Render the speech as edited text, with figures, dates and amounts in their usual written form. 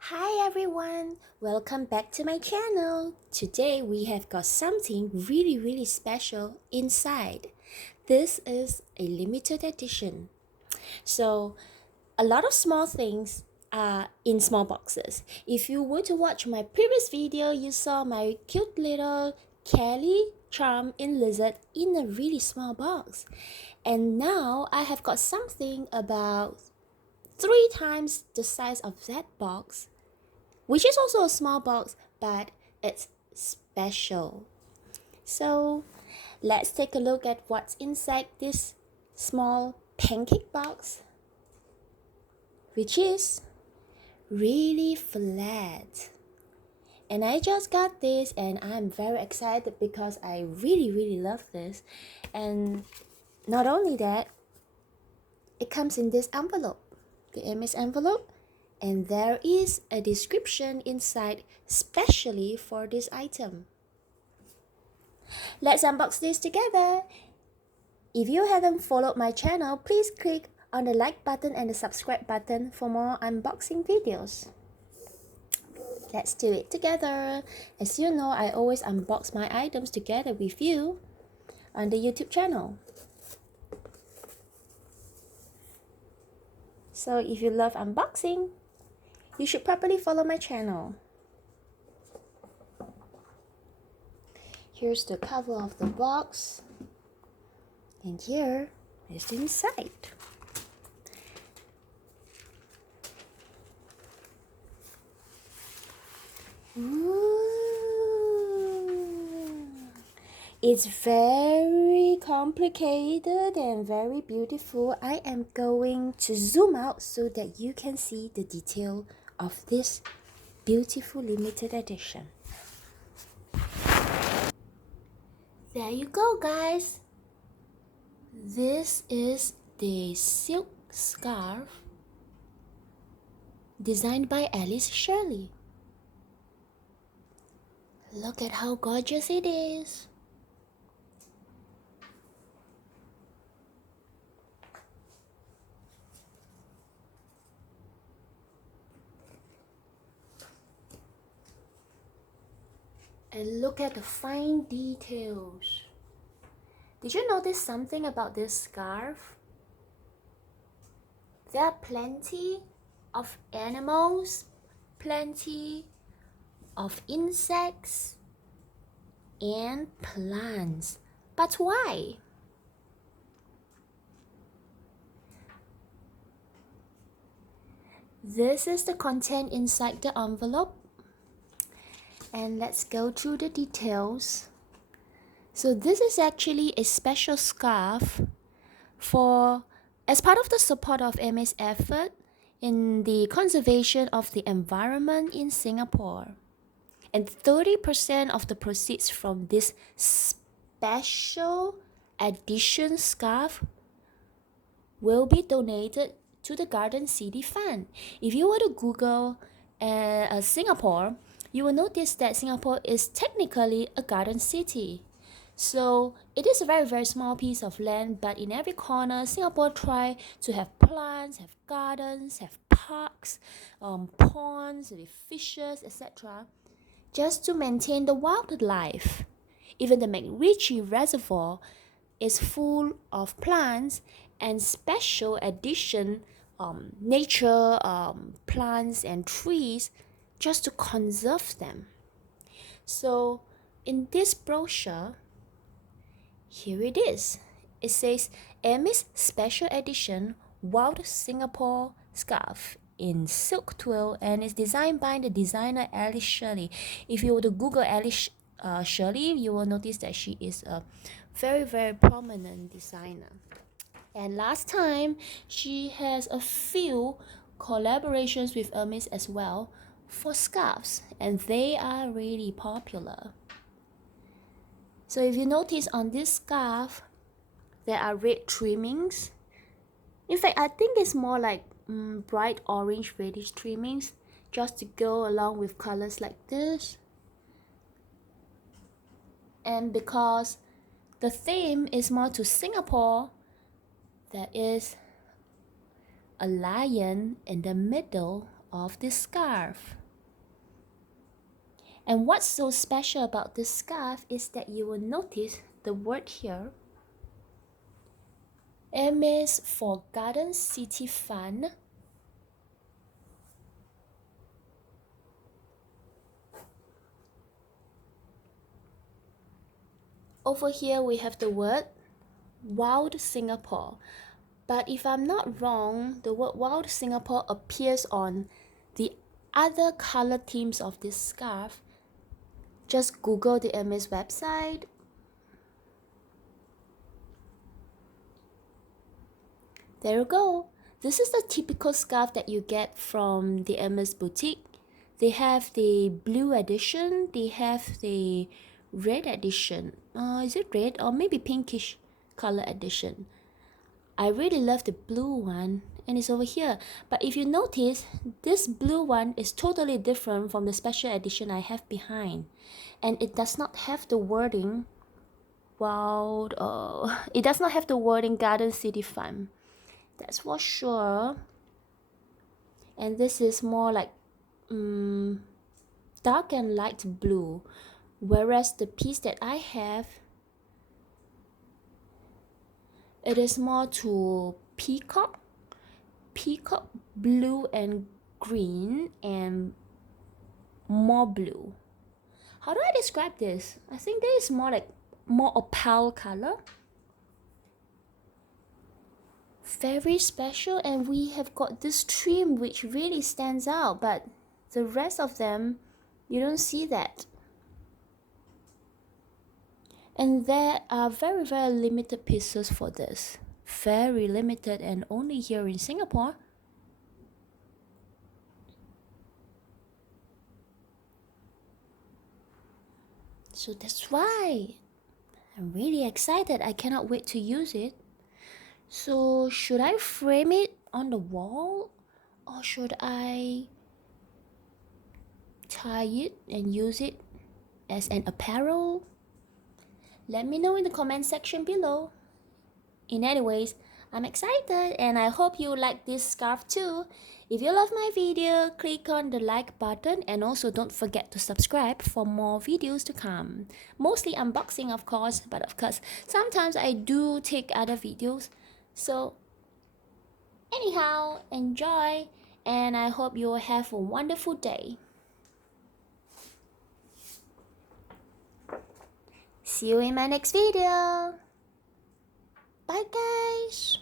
Hi everyone, welcome back to my channel. Today we have got something really special inside. This is a limited edition. So a lot of small things are in small boxes. If you were to watch my previous video, you saw my cute little Kelly charm in lizard in a really small box. And now I have got something about 3 times the size of that box, which is also a small box, but it's special. So let's take a look at what's inside this small pancake box, which is really flat. And I just got this and I'm very excited because I really love this. And not only that, it comes in this envelope, the Hermes envelope, and there is a description inside specially for this item. Let's unbox this together. If you haven't followed my channel, please click on the like button and the subscribe button for more unboxing videos. Let's do it together. As you know, I always unbox my items together with you on the YouTube channel. So if you love unboxing, you should probably follow my channel. Here's the cover of the box, and here is the inside. It's very complicated and very beautiful. I am going to zoom out so that you can see the detail of this beautiful limited edition. There you go, guys. This is the silk scarf designed by Alice Shirley. Look at how gorgeous it is. And look at the fine details. Did you notice something about this scarf? There are plenty of animals, plenty of insects, and plants. But why? This is the content inside the envelope. And let's go through the details. So this is actually a special scarf as part of the support of Hermes' effort in the conservation of the environment in Singapore. And 30% of the proceeds from this special edition scarf will be donated to the Garden City Fund. If you were to Google Singapore, you will notice that Singapore is technically a garden city. So it is a very small piece of land, but in every corner, Singapore try to have plants, have gardens, have parks, ponds with fishes, etc., just to maintain the wildlife. Even the McRitchie Reservoir is full of plants and special edition nature plants and trees just to conserve them. So in this brochure, here it is. It says Hermes Special Edition Wild Singapore Scarf in silk twill, and it's designed by the designer Alice Shirley. If you were to Google Alice Shirley, you will notice that she is a very prominent designer. And last time, she has a few collaborations with Hermes as well for scarves, and they are really popular. So if you notice on this scarf, there are red trimmings. In fact, I think it's more like bright orange reddish trimmings just to go along with colors like this. And because the theme is more to Singapore, there is a lion in the middle of this scarf. And what's so special about this scarf is that you will notice the word here, Hermes for Garden City Fun. Over here we have the word Wild Singapore. But if I'm not wrong, the word Wild Singapore appears on the other color themes of this scarf. Just Google the Hermes website. There you go. This is the typical scarf that you get from the Hermes boutique. They have the blue edition, they have the red edition. Is it red or maybe pinkish color edition? I really love the blue one and it's over here. But if you notice, this blue one is totally different from the special edition I have behind. And it does not have the wording it does not have the wording Garden City Fun. That's for sure. And this is more like dark and light blue, whereas the piece that I have, it is more to peacock blue and green and more blue. How do I describe this? I think this is more like more opal color. Very special, and we have got this trim which really stands out, but the rest of them you don't see that. And there are very limited pieces for this, very limited, and only here in Singapore. So that's why I'm really excited. I cannot wait to use it. So should I frame it on the wall, or should I tie it and use it as an apparel? Let me know in the comment section below. In any ways, I'm excited and I hope you like this scarf too. If you love my video, click on the like button and also don't forget to subscribe for more videos to come. Mostly unboxing of course, but of course sometimes I do take other videos. So anyhow, enjoy and I hope you will have a wonderful day. See you in my next video. Bye guys.